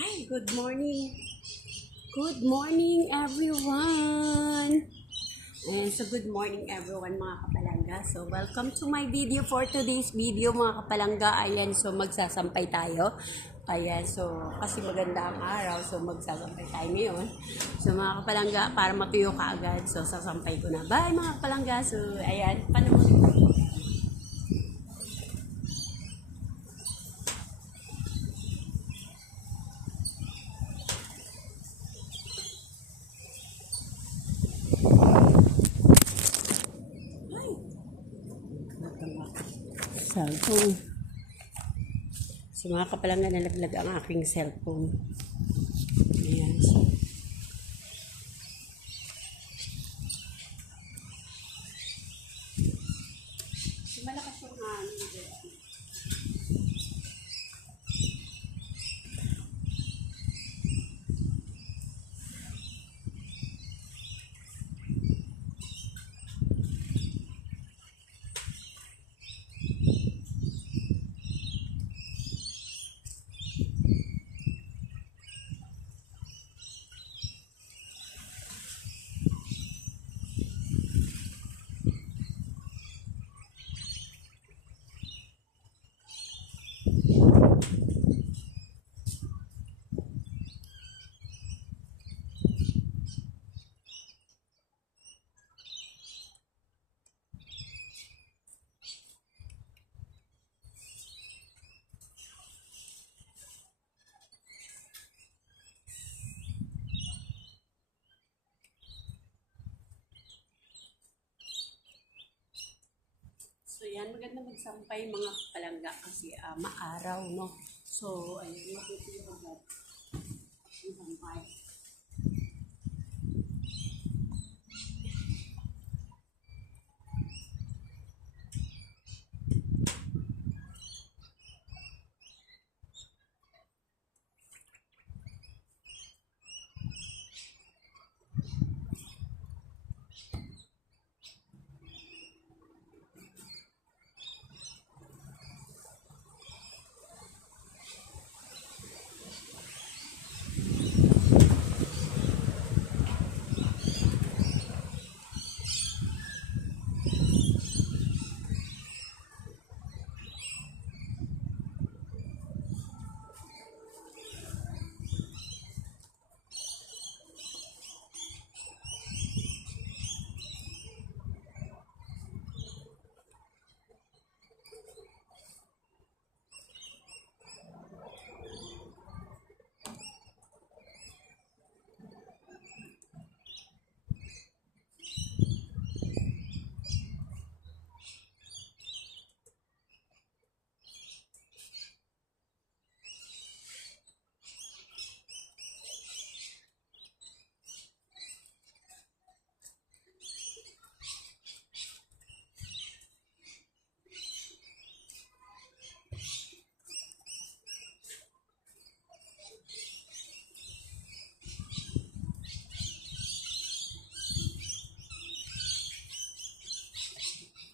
Good morning. Good morning, everyone. And so, good morning, everyone, mga kapalangga. So, welcome to my video for today's video, mga kapalangga. Ayan, so, magsasampay tayo. Ayan, so, kasi maganda ang araw, so, magsasampay tayo ngayon. So, mga kapalangga, para matuyo ka agad, so, sasampay ko na. Bye, mga kapalangga. So, ayan, panoorin. Cellphone. So mga kapalangga nalaglag ang aking cellphone. Ayan. So, malakas yung hangin. Dito. So yan, maganda magsampay mga palangga kasi ah, maaraw, no? So, ayun, matutuyo agad. Yung sampay.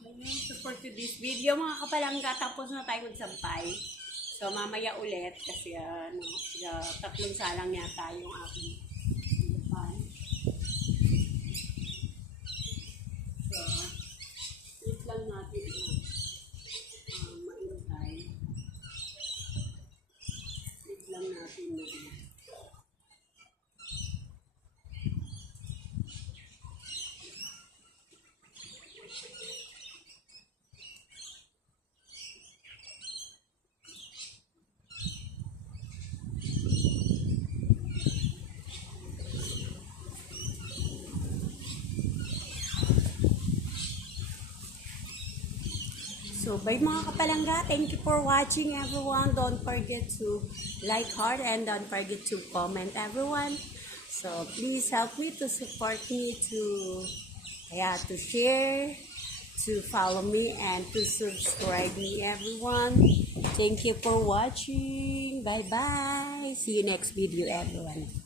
Ayun, So for today's video, mga kapalangga, tapos na tayo magsampay. So mamaya ulit kasi ano, uh, tatlong salang yata yung aking sampay. So, wait lang natin uh, uh, maintay. Wait lang natin na So, bye mga kapalangga. Thank you for watching everyone. Don't forget to like heart and don't forget to comment everyone. So, please help me to support me to, yeah, to share, to follow me and to subscribe me everyone. Thank you for watching. Bye-bye. See you next video everyone.